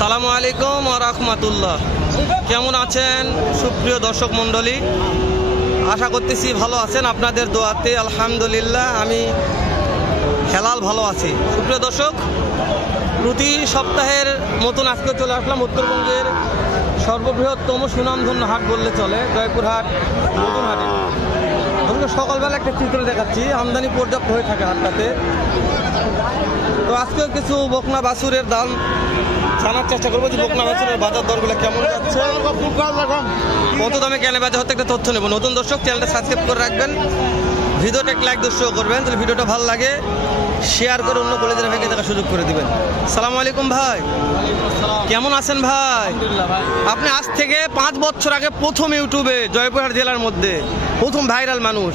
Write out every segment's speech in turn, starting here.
আসসালামু আলাইকুম ওয়া রাহমাতুল্লাহ। কেমন আছেন সুপ্রিয় দর্শক মণ্ডলী? আশা করতেছি ভালো আছেন, আপনাদের দোয়াতে আলহামদুলিল্লাহ আমি হেলাল ভালো আছি। সুপ্রিয় দর্শক, প্রতি সপ্তাহের মতন আজকে চলে আসলাম উত্তরবঙ্গের সর্ববৃহত্তম সুনামধন্য হাট বললে চলে, জয়পুরহাট নতুন হাটে। সকালবেলা একটা চিত্র দেখাচ্ছি, আমদানি পর্যাপ্ত হয়ে থাকে হাটটাতে। তো আজকেও কিছু বকনা বাছুরের দাম জানার চেষ্টা করবো যে বকনা বাছুরের বাজার দরগুলো কেমন যাচ্ছে, কত দামে কেনে বাজার হতে একটা তথ্য নেব। নতুন দর্শক, চ্যানেলটা সাবস্ক্রাইব করে রাখবেন, ভিডিওটা এক লাইক দর্শক করবেন, তাহলে ভিডিওটা ভালো লাগে শেয়ার করে অন্য কলেজের ভাইকে দেখার সুযোগ করে দিবেন। সালামু আলাইকুম ভাই, কেমন আছেন ভাই? আপনি আজ থেকে 5 বছর আগে প্রথম ইউটিউবে জয়পুরহাট জেলার মধ্যে প্রথম ভাইরাল মানুষ,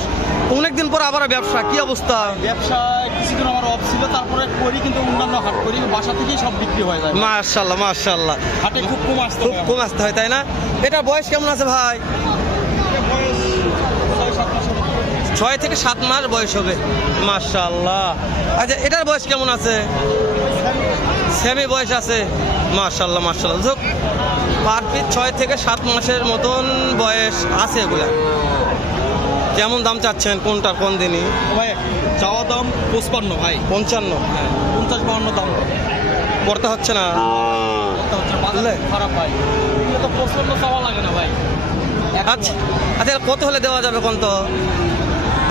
অনেকদিন পর আবার ব্যবসা, কি অবস্থা? ব্যবসা কিছুদিন আমার অফ ছিল, তারপরে করি, কিন্তু অন্যান্য হাট করি, বাসা থেকেই সব বিক্রি হয়ে যায়। মাশাআল্লাহ মাশাআল্লাহ, হাটে খুব কম আসতে হয় তাই না? এটার বয়স কেমন আছে ভাই? 6 থেকে 7 মাস বয়স হবে। মাশাআল্লাহ। আচ্ছা, এটার বয়স কেমন আছে? সেমি বয়স আছে। মাশাআল্লাহ মাশাআল্লাহ। পার পিস 6 থেকে 7 মাসের মতন বয়স আছে এগুলা। কেমন দাম চাচ্ছেন কোনটার কোন দিনই? ভাই চাওয়া দাম 55 ভাই। 55? হ্যাঁ, 50-52 দাম করতে হচ্ছে না, খারাপ ভাই, তো প্রচন্ড চাওয়া লাগে না ভাই। আচ্ছা আচ্ছা, কত হলে দেওয়া যাবে? কোন তো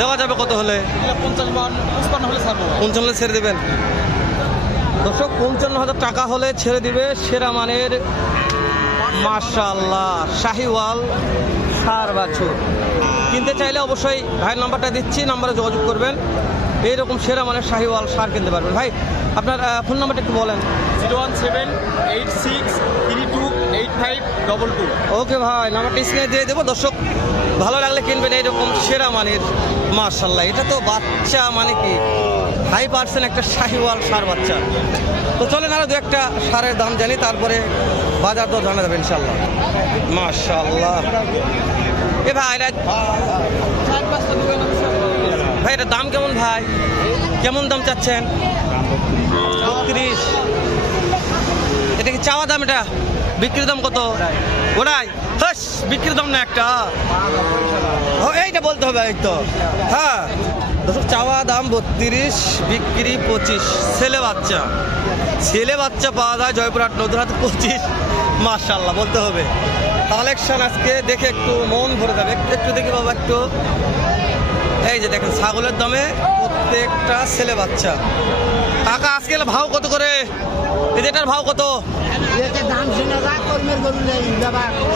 দেওয়া যাবে কত হলে? 55 হলে ছাড়বো। 55 হলে ছেড়ে দেবেন দর্শক? 55,000 টাকা হলে ছেড়ে দিবে সেরা মানের মাশাআল্লাহ শাহিওয়াল ষাঁড় বাছুর। কিনতে চাইলে অবশ্যই ভাইয়ের নাম্বারটা দিচ্ছি, নাম্বারে যোগাযোগ করবেন, এইরকম সেরা মানের শাহিওয়াল ষাঁড় কিনতে পারবেন। ভাই আপনার ফোন নাম্বারটা একটু বলেন। 01786328522। ওকে ভাই, নাম্বারটা স্ক্রিনে দিয়ে দেবো। দর্শক ভালো লাগলে কিনবেন এইরকম সেরা মানের মাশাআল্লাহ। এটা তো বাচ্চা মানে কি 5% একটা শাহিওয়াল ষাঁড় বাচ্চা। তো চলেন আরো দু একটা ষাঁড়ের দাম জানি, তারপরে বাজার দর জানা যাবে ইনশাল্লাহ। মাশাআল্লাহ। এ ভাই ভাই এটার দাম কেমন ভাই? কেমন দাম চাচ্ছেন? 32। এটা কি চাওয়া দাম? এটা বিক্রির দাম কত? ওরাই হাস বিক্রির দাম না একটা, এইটা বলতে হবে। এই তো হ্যাঁ দর্শক, চাওয়া দাম 32, বিক্রি 25। ছেলে বাচ্চা পাওয়া যায় জয়পুরহাট নতুন হাট 25। মাশাআল্লাহ বলতে হবে। কালেকশন আজকে দেখে একটু মন ভরে যাবে। একটু দেখি বাবা, একটু এই যে দেখেন ছাগলের দামে প্রত্যেকটা ছেলে বাচ্চা। টাকা আজকে ভাও কত করে? এটার ভাও কত?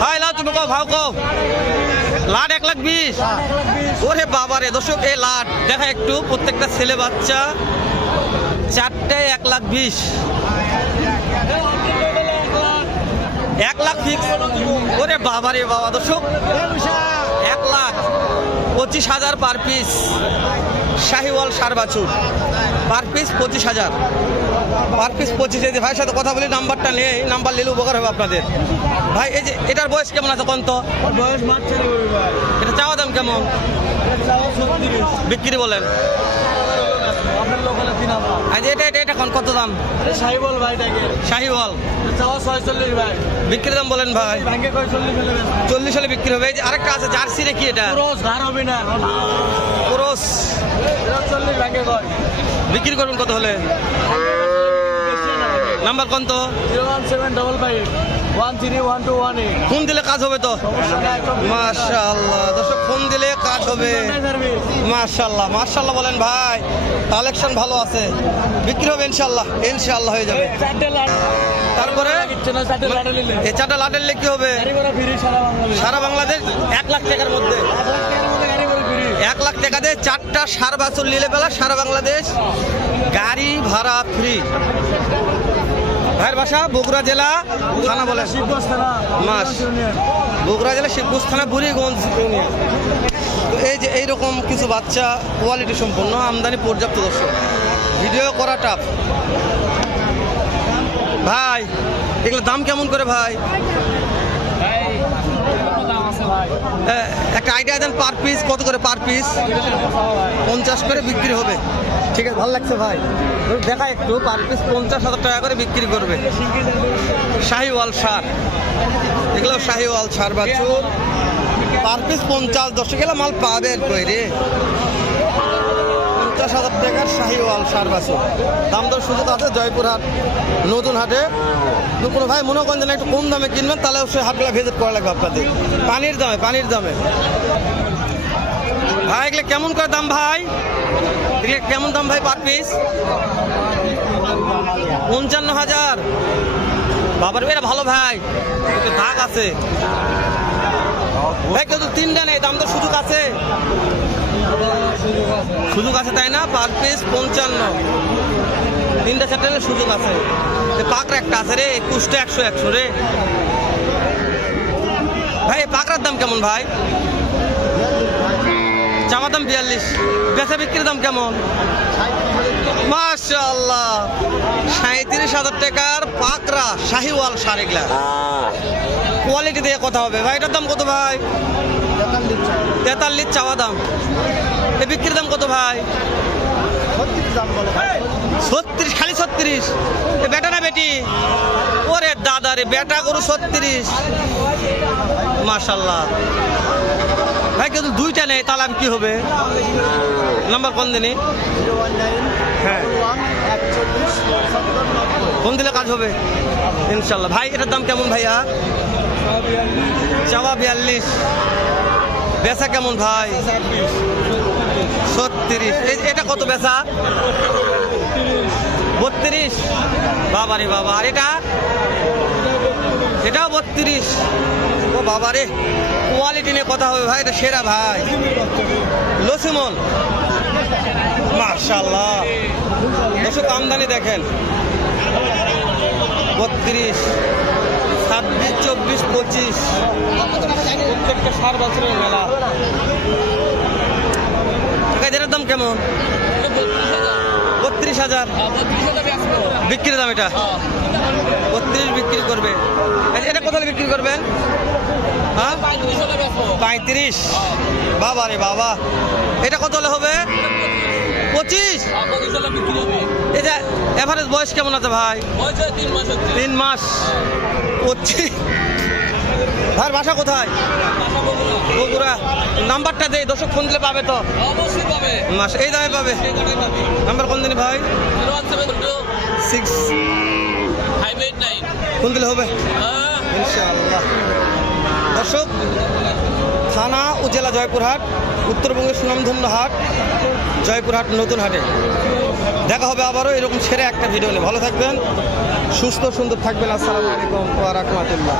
হাই লাও, তুমি কও ভাও কও। লাট 1,20,000। ওরে বাবা রে দর্শক, এই লাট দেখা একটু, প্রত্যেকটা ছেলে বাচ্চা, 4টায় 1,20,000। 1 লাখ ফিক্স। ওরে বাবা রে বাবা দর্শক, 1,25,000 পার পিস শাহিওয়াল ষাঁড় বাছুর। Per piece 25,000, per piece 25। ভাইয়ের সাথে কথা বলি, নাম্বারটা নেই, নাম্বার নিলে উপকার হবে আপনাদের। ভাই এই যে এটার বয়স কেমন আছে কোন তো? বয়স মাত্র। এটা চাওয়া দাম কেমন? বিক্রি বলেন। এটা কোন কত দাম? শাহিওয়াল ভাই, শাহিওয়াল চাওয়া 46 ভাই। বিক্রি দাম বলেন ভাই। 40 হলে বিক্রি হবে। এই যে আরেকটা আছে জার্সি রে, কি এটা? হবে না ক্রস। 40 ভাঙে কয়। বিক্রি করবেন কত হলে? নাম্বার কোন তো? 01755131218। ফোন দিলে কাজ হবে তো? মাশাআল্লাহ দর্শক, ফোন দিলে কাজ হবে। মাশাআল্লাহ মাশাআল্লাহ বলেন ভাই, কালেকশন ভালো আছে, বিক্রি হবে ইনশাআল্লাহ। ইনশাআল্লাহ হয়ে যাবে। তারপরে এই 4টা লাটের লেগ কি হবে? সারা বাংলাদেশ 1 লাখ টাকার মধ্যে। 1 লাখ টাকা দিয়ে 4টা ষাঁড় বাছুর নিলে বেলা সারা বাংলাদেশ গাড়ি ভাড়া ফ্রি। ভাইয়ের বাসা বগুড়া জেলা, থানা বলেন? বগুড়া জেলা শিবগঞ্জ থানা, বুড়িগঞ্জ ইউনিয়ন। তো এই যে এইরকম কিছু বাচ্চা, কোয়ালিটি সম্পন্ন, আমদানি পর্যাপ্ত দর্শক, ভিডিও করা টাফ। ভাই এগুলো দাম কেমন করে ভাই? একটা আইডিয়া দেন, পার পিস কত করে? পার পিস 50 করে বিক্রি হবে। ঠিক আছে, ভালো লাগছে ভাই। দেখা একটু পার পিস 50,000 টাকা করে বিক্রি করবে। শাহিওয়াল সার, এগুলো শাহিওয়াল সার বাছুর, পার পিস 50। 10 গেলে মাল পাবে কই রে। 50,000 টাকার শাহিওয়াল সার বাছুর। দাম দর সুযোগ আছে জয়পুরহাট নতুন হাটে। তো কোনো ভাই মনে করেন যেন একটু কম দামে কিনবেন, তাহলে অবশ্যই হাটগুলো ভিজিট করা লাগবে আপনাদের। পানির দামে ভাই এগুলো কেমন করে দাম ভাই? এগুলো কেমন দাম ভাই পার পিস? 55,000। বাবার এরা ভালো ভাই, একটু দাগ আছে ভাই। কিন্তু 3টা নেই, দাম তো সুযোগ আছে, তাই না? পার পিস 55, 3টা 4টা সুযোগ আছে। পাকড়া একটা আছে রে, 21টা 100 রে ভাই। পাকড়ার দাম কেমন ভাই? চাওয়া দাম 42, বেচা বিক্রির দাম কেমন? মাশাআল্লাহ, 37,000 টাকার পাকড়া শাহিওয়াল সার। এগুলা কোয়ালিটি দিয়ে কথা হবে ভাই। এটার দাম কত ভাই? 43 চাওয়া দাম। এ বিক্রির দাম কত ভাই? 36, খালি 36। এ বেটা না বেটি? ওরে দাদা রে, বেটা গরু 36। মাশাআল্লাহ ভাই, কিন্তু 2টা নেই, তাহলে কি হবে? নাম্বার কোন দিনই? হ্যাঁ, কোন দিলে কাজ হবে ইনশাল্লাহ। ভাই এটার দাম কেমন ভাইয়া? চাওয়া 42, বেচা কেমন ভাই? 36। এটা কত বেচা? 32। বাবা রে বাবা। আর এটাও 32। ও বাবা রে, কোয়ালিটি নিয়ে কথা হবে ভাই, এটা সেরা ভাই। লসিমন মাশাআল্লাহ, দর্শক আমদানি দেখেন। 32, 26, 24, 25 প্রত্যেকটা 4 বছরের মেলা। এটার দাম কেমন? 32,000 বিক্রির দাম। এটা 32 বিক্রি করবে। এটা কোথায় বিক্রি করবেন? হ্যাঁ, 35। বাবা রে বাবা, এটা কত হলে হবে? 25। এটা এভারেজ বয়স কেমন আছে ভাই? 3 মাস। 25। ভাই বাসা কোথায়? বগুড়া। নাম্বারটা দেই, দর্শক ফোন দিলে পাবে তো? অবশ্যই পাবে। মাস এই দামে পাবে। নাম্বার কোন দিনে ভাই? 0172658 ফোন দিলে হবে ইনশাআল্লাহ। দর্শক, থানা ও জেলা জয়পুরহাট, উত্তরবঙ্গের সুনামধন্য হাট জয়পুরহাট নতুন হাটে। দেখা হবে আবারও এরকম ছেড়ে একটা ভিডিও নিয়ে। ভালো থাকবেন, সুস্থ সুন্দর থাকবেন। আসসালামু আলাইকুম ওয়া রাহমাতুল্লাহ।